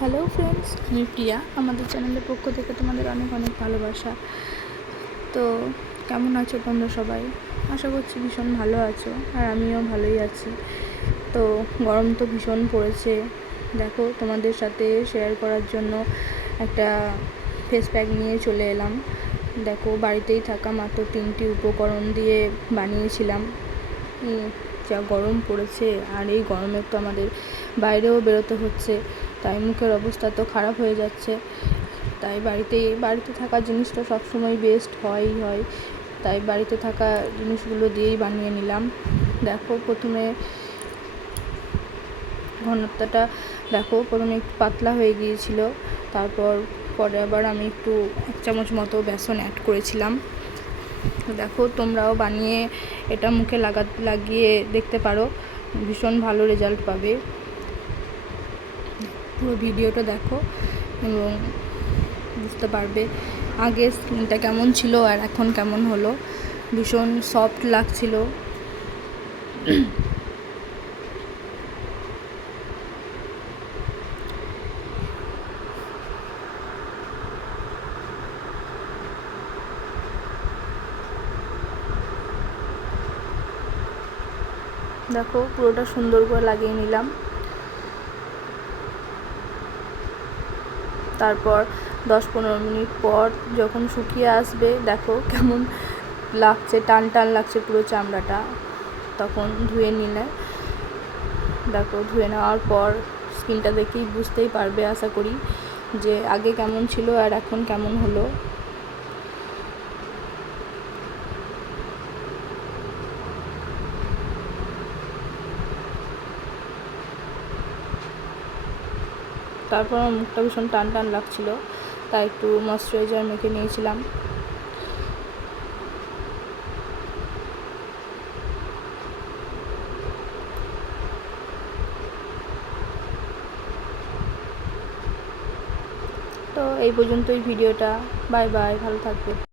Hello friends আমি প্রিয়া। আমাদের চ্যানেলের পক্ষ থেকে তোমাদের অনেক অনেক ভালোবাসা। তো কেমন আছো তোমরা সবাই? আশা করছি ভীষণ ভালো আছো, আর আমিও ভালোই আছি। তো গরম তো ভীষণ পড়েছে। দেখো, তোমাদের সাথে শেয়ার করার জন্য একটা ফেস প্যাক নিয়ে চলে এলাম। দেখো, বাড়িতেই থাকা মাত্র তিনটি উপকরণ দিয়ে বানিয়েছিলাম। যা গরম পড়েছে, আর এই গরমে তো আমাদের বাইরেও বেরোতে হচ্ছে। তাই মুখের অবস্থা তো খারাপ হয়ে যাচ্ছে। তাই বাড়িতেই বাড়িতে থাকা জিনিসটা সবসময় বেস্ট হয়ই হয়। তাই বাড়িতে থাকা জিনিসগুলো দিয়েই বানিয়ে নিলাম। দেখো প্রথমে ঘনত্বটা, দেখো প্রথমে একটু পাতলা হয়ে গিয়েছিল। তারপর পরে আবার আমি একটু এক চামচ মতো বেসন অ্যাড করেছিলাম। দেখো তোমরাও বানিয়ে এটা মুখে লাগা, লাগিয়ে দেখতে পারো। ভীষণ ভালো রেজাল্ট পাবে। পুরো ভিডিওটা দেখো এবং বুঝতে পারবে আগে স্কিনটা কেমন ছিল আর এখন কেমন হলো। ভীষণ সফট লাগছিল। দেখো পুরোটা সুন্দর করে লাগিয়ে নিলাম। তারপর দশ পনেরো মিনিট পর যখন শুকিয়ে আসবে, দেখো কেমন লাগছে, টান টান লাগছে পুরো চামড়াটা। তখন ধুয়ে নিলে, দেখো ধুয়ে নেওয়ার পর স্কিনটা দেখেই বুঝতেই পারবে, আশা করি, যে আগে কেমন ছিল আর এখন কেমন হলো। তারপর আমার মুখটা ভীষণ টান টান লাগছিল, তাই একটু ময়শ্চারাইজার মেখে নিয়েছিলাম। তো এই পর্যন্তই ভিডিওটা, বাই বাই, ভালো থাকবে